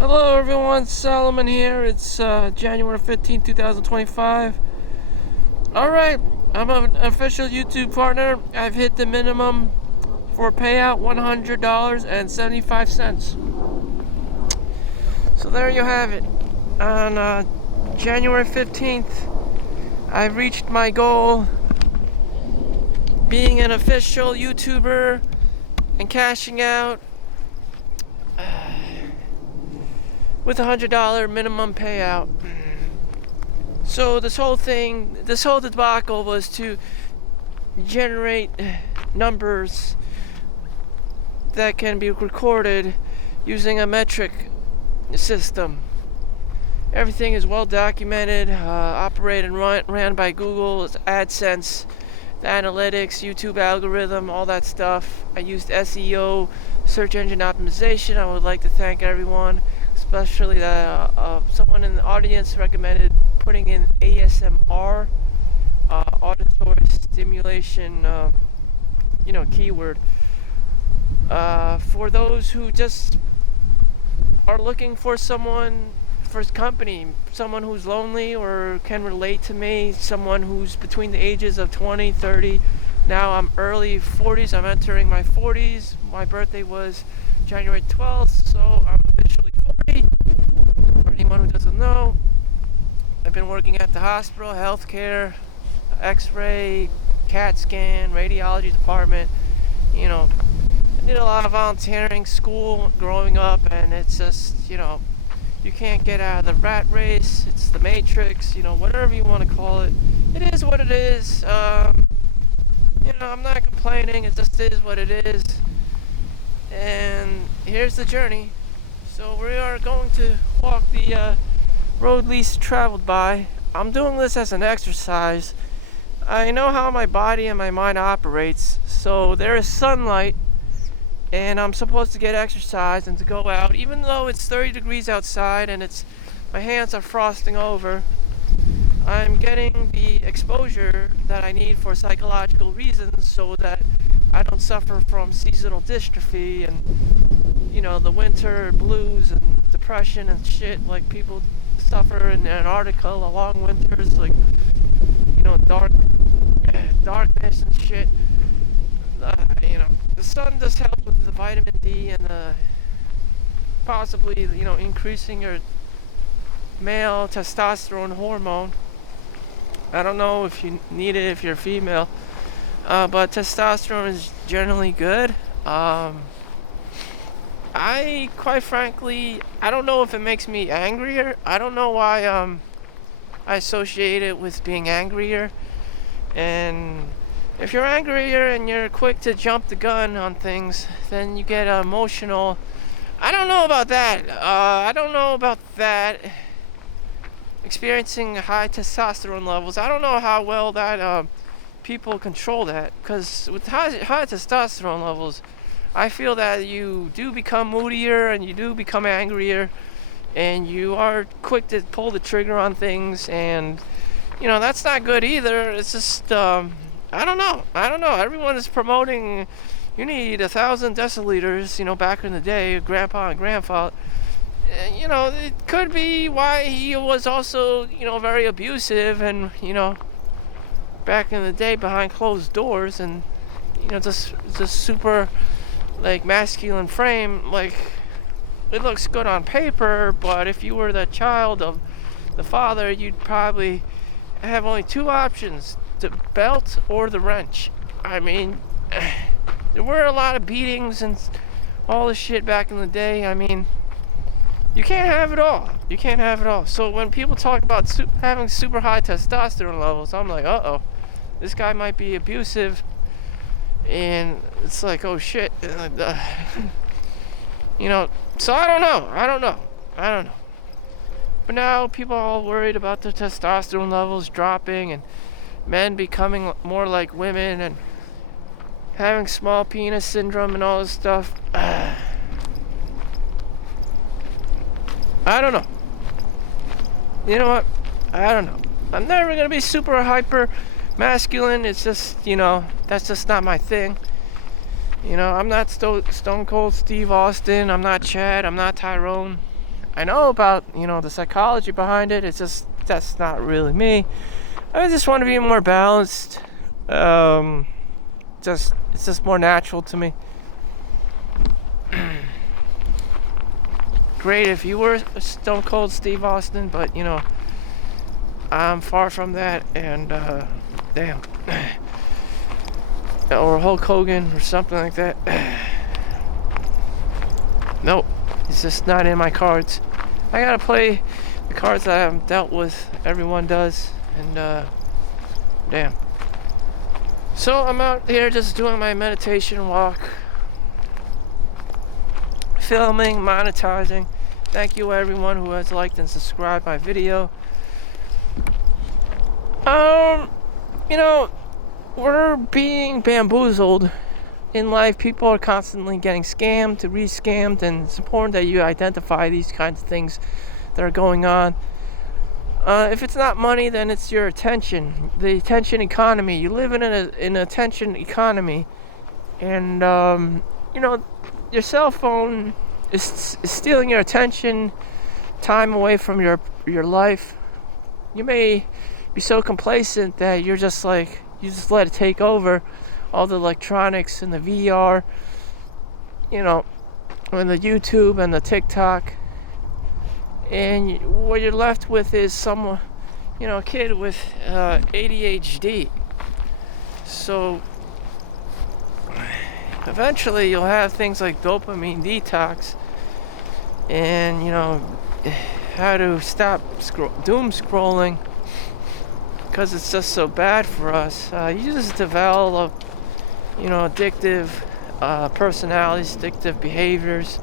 Hello everyone, Solomon here. It's January 15th, 2025. Alright, I'm an official YouTube partner. I've hit the minimum for payout, $100.75. So there you have it. On January 15th, I've reached my goal, being an official YouTuber and cashing out with a $100 minimum payout. So this whole debacle was to generate numbers that can be recorded using a metric system. Everything is well documented, operated and ran by Google AdSense, the analytics, YouTube algorithm, all that stuff. I used SEO, search engine optimization. I would like to thank everyone, especially someone in the audience recommended putting in ASMR, auditory stimulation, keyword. For those who just are looking for company, someone who's lonely or can relate to me, someone who's between the ages of 20, 30. Now I'm early 40s, I'm entering my 40s. My birthday was January 12th, so I'm officially 40. For anyone who doesn't know, I've been working at the hospital, healthcare, x-ray, CAT scan, radiology department. I did a lot of volunteering, school, growing up, and it's just, you can't get out of the rat race. It's the matrix, whatever you want to call it. It is what it is. I'm not complaining. It just is what it is. And here's the journey. So we are going to walk the road least traveled by. I'm doing this as an exercise. I know how my body and my mind operates. So there is sunlight, and I'm supposed to get exercise and to go out, even though it's 30 degrees outside and my hands are frosting over. I'm getting the exposure that I need for psychological reasons so that I don't suffer from seasonal dystrophy and, the winter blues and depression and shit like people suffer in Antarctica, the long winters, like, darkness and shit. The sun does help with the vitamin D and possibly, increasing your male testosterone hormone. I don't know if you need it if you're female, but testosterone is generally good. Quite frankly, I don't know if it makes me angrier. I don't know why I associate it with being angrier. And if you're angrier and you're quick to jump the gun on things, then you get emotional. I don't know about that. Experiencing high testosterone levels, I don't know how well that people control that. Because with high testosterone levels, I feel that you do become moodier and you do become angrier, and you are quick to pull the trigger on things, and that's not good either. It's just I don't know. Everyone is promoting you need 1,000 deciliters, back in the day, grandpa and grandfather. It could be why he was also, very abusive and, back in the day behind closed doors, and, just super, like, masculine frame. Like, it looks good on paper, but if you were the child of the father, you'd probably have only two options: the belt or the wrench. I mean, there were a lot of beatings and all this shit back in the day. I mean, you can't have it all. So when people talk about having super high testosterone levels, I'm like, uh-oh, this guy might be abusive. And it's like, oh shit. So I don't know. But now people are all worried about their testosterone levels dropping and men becoming more like women and having small penis syndrome and all this stuff. I don't know. You know what? I don't know. I'm never going to be super hyper masculine. It's just, that's just not my thing. I'm not Stone Cold Steve Austin. I'm not Chad. I'm not Tyrone. I know about, the psychology behind it. It's just, that's not really me. I just want to be more balanced. It's just more natural to me. Great if you were Stone Cold Steve Austin, but I'm far from that, and damn. Or Hulk Hogan or something like that. Nope, it's just not in my cards. I gotta play the cards that I haven't dealt with. Everyone does, and damn. So I'm out here just doing my meditation walk, filming, monetizing. Thank you everyone who has liked and subscribed my video. We're being bamboozled in life. People are constantly getting scammed, re-scammed, and it's important that you identify these kinds of things that are going on. If it's not money, then it's your attention. The attention economy. You live in an attention economy, and your cell phone is stealing your attention, time away from your life. You may be so complacent that you just let it take over, all the electronics and the VR, and the YouTube and the TikTok, and what you're left with is someone, a kid with ADHD. So eventually you'll have things like dopamine detox, and how to stop doom scrolling, because it's just so bad for us. You just develop addictive personalities, addictive behaviors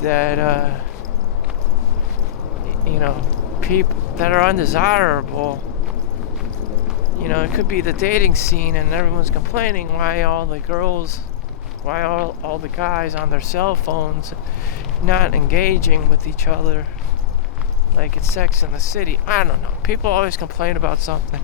that people that are undesirable. It could be the dating scene, and everyone's complaining why all the guys on their cell phones not engaging with each other like it's Sex in the City. I don't know. People always complain about something.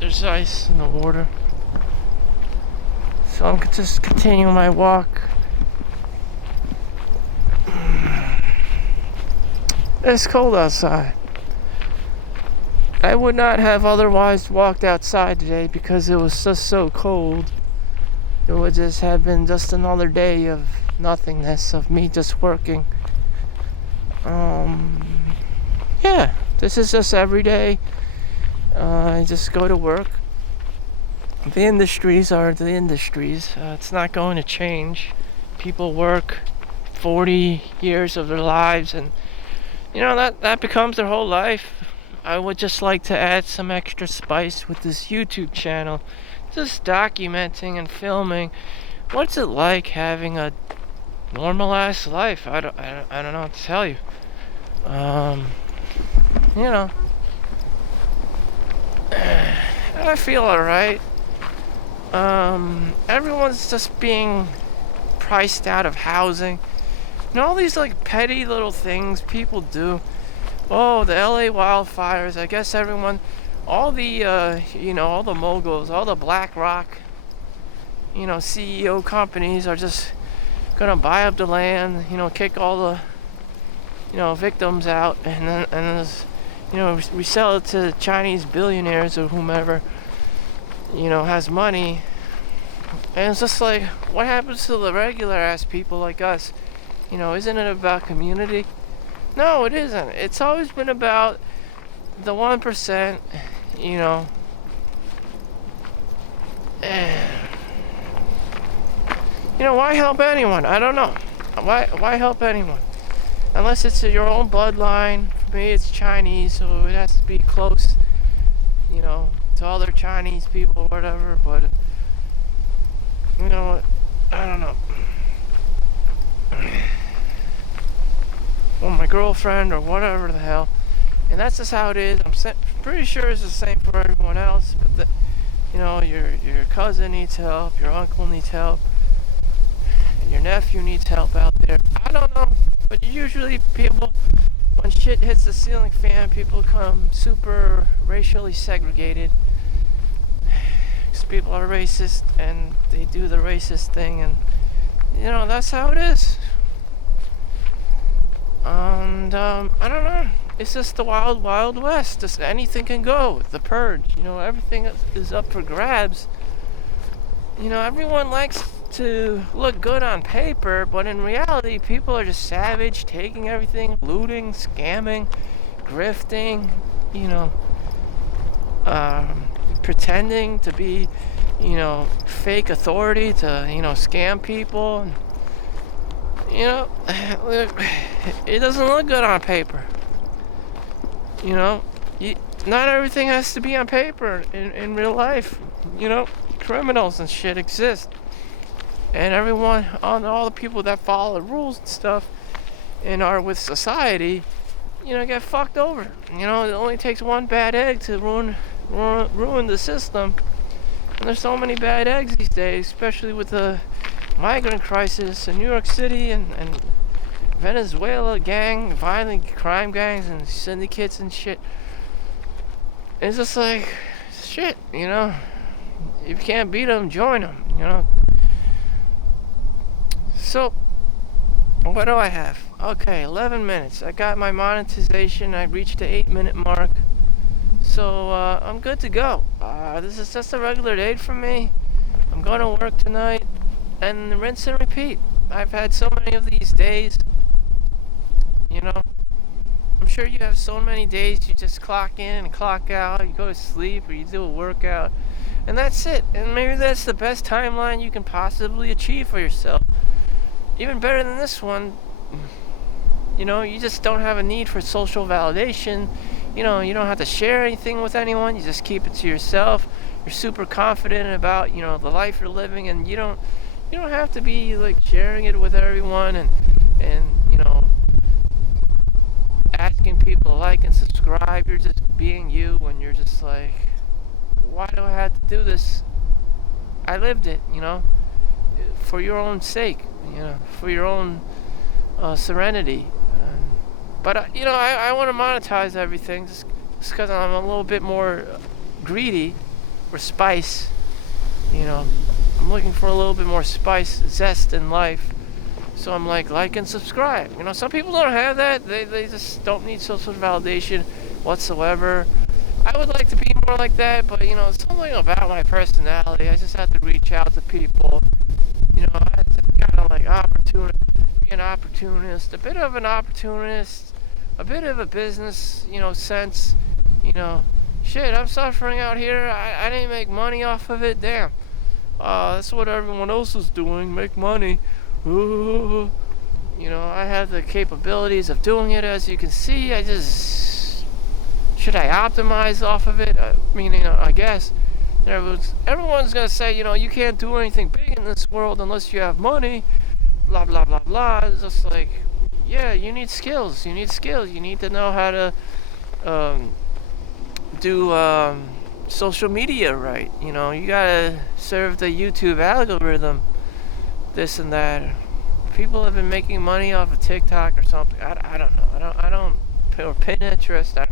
There's ice in the water. So I'm just continuing my walk. It's cold outside. I would not have otherwise walked outside today because it was just so cold. It would just have been just another day of nothingness, of me just working. Yeah, this is just every day. I just go to work. The industries are the industries. It's not going to change. People work 40 years of their lives, and that becomes their whole life. I would just like to add some extra spice with this YouTube channel, just documenting and filming what's it like having a normal ass life. I don't know what to tell you. I feel alright. Everyone's just being priced out of housing. All these petty little things people do. Oh, the LA wildfires. I guess everyone, all the all the moguls, all the BlackRock, CEO companies are just gonna buy up the land, kick all the victims out, and then resell it to Chinese billionaires or whomever has money. And it's just like, what happens to the regular ass people like us? Isn't it about community? No, it isn't. It's always been about the 1%, why help anyone? I don't know. Why help anyone? Unless it's your own bloodline. For me, it's Chinese, so it has to be close, to other Chinese people or whatever. But I don't know. or my girlfriend or whatever the hell. And that's just how it is. I'm pretty sure it's the same for everyone else. But your cousin needs help, your uncle needs help, and your nephew needs help out there. I don't know, but usually people, when shit hits the ceiling fan, people become super racially segregated. Because people are racist and they do the racist thing, and that's how it is. And I don't know. It's just the wild, wild west. Just anything can go. The purge. Everything is up for grabs. Everyone likes to look good on paper, but in reality, people are just savage, taking everything, looting, scamming, grifting, pretending to be, fake authority to, scam people. It doesn't look good on paper. Not everything has to be on paper in real life. Criminals and shit exist. And all the people that follow the rules and stuff and are with society, get fucked over. It only takes one bad egg to ruin the system. And there's so many bad eggs these days, especially with the migrant crisis in New York City and Venezuela, violent crime gangs and syndicates and shit. It's just like, shit, if you can't beat them, join them, So, what do I have? Okay, 11 minutes. I got my monetization. I reached the 8-minute mark. So, I'm good to go. This is just a regular day for me. I'm going to work tonight. And rinse and repeat. I've had so many of these days. I'm sure you have so many days you just clock in and clock out. You go to sleep or you do a workout. And that's it. And maybe that's the best timeline you can possibly achieve for yourself. Even better than this one. You just don't have a need for social validation. You don't have to share anything with anyone. You just keep it to yourself. You're super confident about, the life you're living, and you don't have to be like sharing it with everyone and asking people to like and subscribe. You're just being you, and you're just like, why do I have to do this? I lived it, for your own sake, for your own serenity. But I want to monetize everything just because I'm a little bit more greedy for spice. I'm looking for a little bit more spice, zest in life. So I'm like and subscribe. Some people don't have that. They just don't need social validation whatsoever. I would like to be more like that, but something about my personality. I just have to reach out to people. I gotta be an opportunist, a bit of an opportunist, a bit of a business, sense. Shit, I'm suffering out here. I didn't make money off of it. Damn. That's what everyone else is doing, make money. Ooh. I have the capabilities of doing it, as you can see. Should I optimize off of it? I guess. Everyone's going to say, you can't do anything big in this world unless you have money. Blah, blah, blah, blah. It's just like, yeah, you need skills. You need to know how to do social media right. You gotta serve the YouTube algorithm, this and that. People have been making money off of TikTok or something. I don't know. Or Pinterest.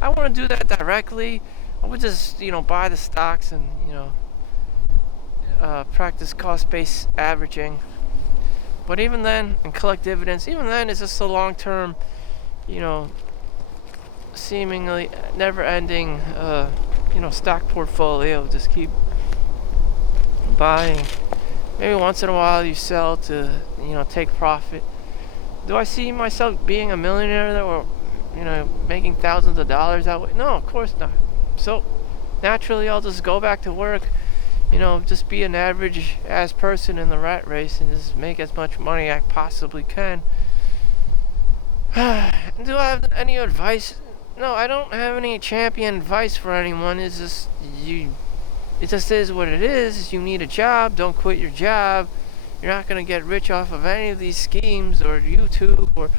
I want to do that directly. I would just buy the stocks and practice cost-based averaging. But even then, and collect dividends. Even then, it's just a long-term, seemingly never-ending, stock portfolio. Just keep buying. Maybe once in a while you sell to, take profit. Do I see myself being a millionaire or, making thousands of dollars that way? No, of course not. So naturally I'll just go back to work, just be an average ass person in the rat race and just make as much money as I possibly can. Do I have any advice? No, I don't have any champion advice for anyone. It just is what it is. You need a job. Don't quit your job. You're not going to get rich off of any of these schemes or YouTube or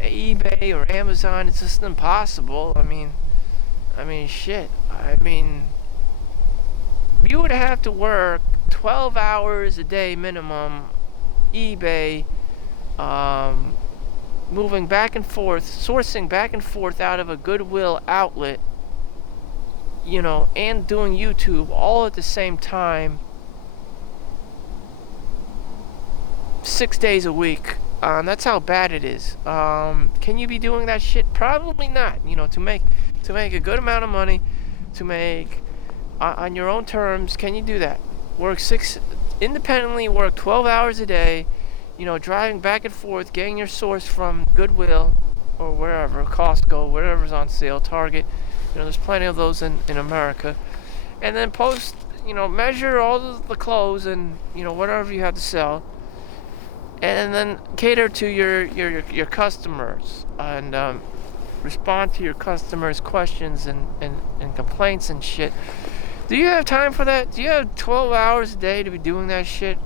eBay or Amazon. It's just impossible. I mean, shit. I mean, you would have to work 12 hours a day minimum, eBay, moving back and forth, sourcing back and forth out of a Goodwill outlet, and doing YouTube all at the same time, 6 days a week. That's how bad it is. Can you be doing that shit? Probably not. To make a good amount of money, to make on your own terms, can you do that? Independently, work 12 hours a day, driving back and forth, getting your source from Goodwill or wherever, Costco, whatever's on sale, Target. There's plenty of those in America. And then post, measure all the clothes and, whatever you have to sell. And then cater to your customers and respond to your customers' questions and complaints and shit. Do you have time for that? Do you have 12 hours a day to be doing that shit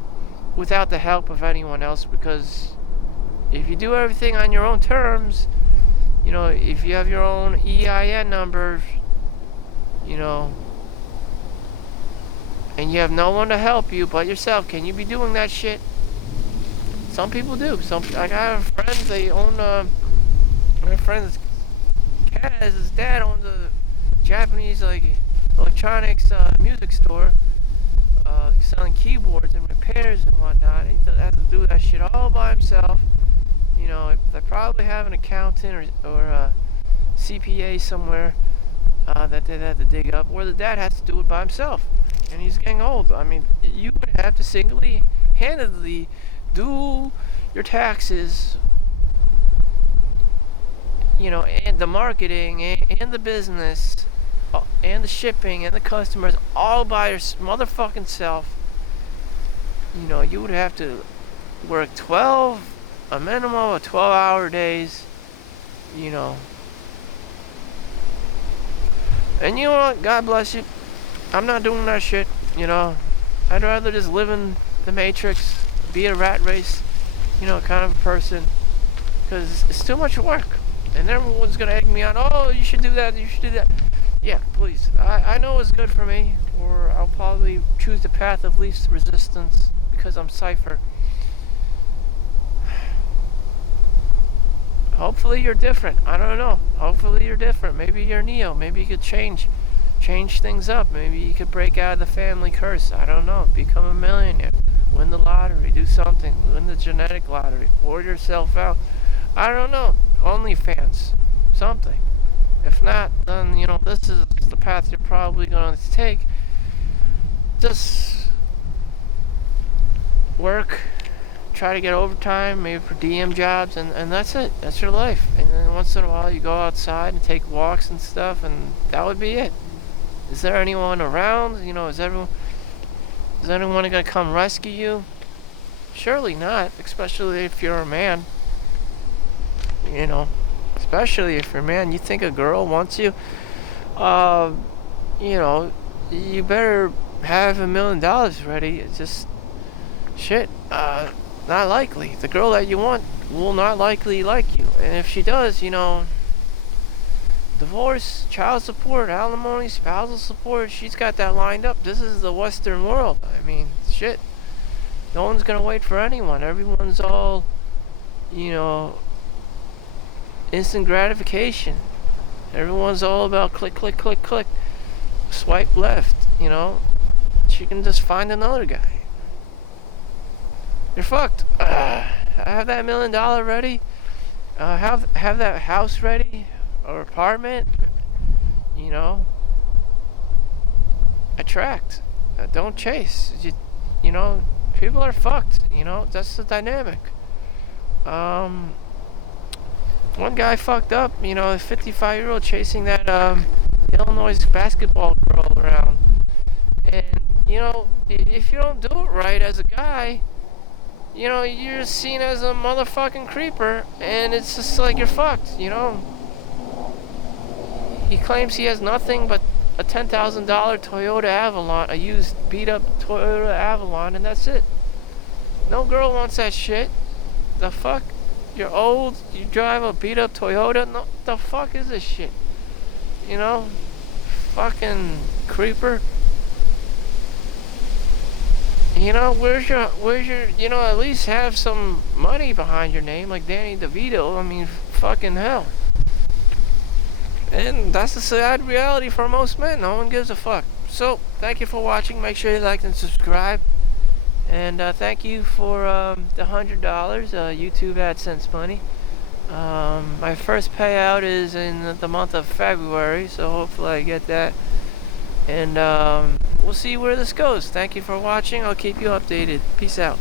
without the help of anyone else? Because if you do everything on your own terms, if you have your own EIN number, and you have no one to help you but yourself, can you be doing that shit? Some people do. I have friends, they own my friend's Kaz, his dad owns a Japanese electronics music store, selling keyboards and repairs and whatnot. He has to do that shit all by himself. They probably have an accountant or a CPA somewhere that they have to dig up, or the dad has to do it by himself, and he's getting old. I mean, you would have to single-handedly do your taxes, and the marketing and the business and the shipping and the customers all by your motherfucking self. You would have to work a minimum of 12-hour days, and you know what, God bless you, I'm not doing that shit. I'd rather just live in the Matrix, be a rat race, kind of a person, because it's too much work, and everyone's gonna egg me on. Oh, you should do that. Yeah, please. I know it's good for me, or I'll probably choose the path of least resistance because I'm Cypher. Hopefully you're different. I don't know. Hopefully you're different. Maybe you're Neo. Maybe you could change things up. Maybe you could break out of the family curse. I don't know. Become a millionaire. Win the lottery. Do something. Win the genetic lottery. Pour yourself out. I don't know. OnlyFans. Something. If not, then, this is the path you're probably going to take. Just work. Try to get overtime, maybe for DM jobs, and that's it. That's your life. And then once in a while you go outside and take walks and stuff, and that would be it. Is there anyone around? Is anyone going to come rescue you? Surely not, especially if you're a man. Especially if you're a man. You think a girl wants you? You better have $1 million ready. It's just shit. Not likely. The girl that you want will not likely like you. And if she does, divorce, child support, alimony, spousal support, she's got that lined up. This is the Western world. I mean, shit. No one's gonna wait for anyone. Everyone's all, instant gratification. Everyone's all about click, click, click, click. Swipe left, She can just find another guy. You're fucked. Have that $1 million ready. Have that house ready or apartment. Attract. Don't chase. People are fucked. That's the dynamic. One guy fucked up. A 55-year-old chasing that Illinois basketball girl around, and if you don't do it right as a guy, you're seen as a motherfucking creeper, and it's just like you're fucked, He claims he has nothing but a $10,000 Toyota Avalon, a used beat-up Toyota Avalon, and that's it. No girl wants that shit. The fuck? You're old. You drive a beat up Toyota. No, what the fuck is this shit? You know, fucking creeper. You know, where's your, you know, at least have some money behind your name, like Danny DeVito. I mean, fucking hell. And that's the sad reality for most men. No one gives a fuck. So, thank you for watching. Make sure you like and subscribe. And thank you for the $100 YouTube AdSense money. My first payout is in the month of February, so hopefully I get that. And we'll see where this goes. Thank you for watching. I'll keep you updated. Peace out.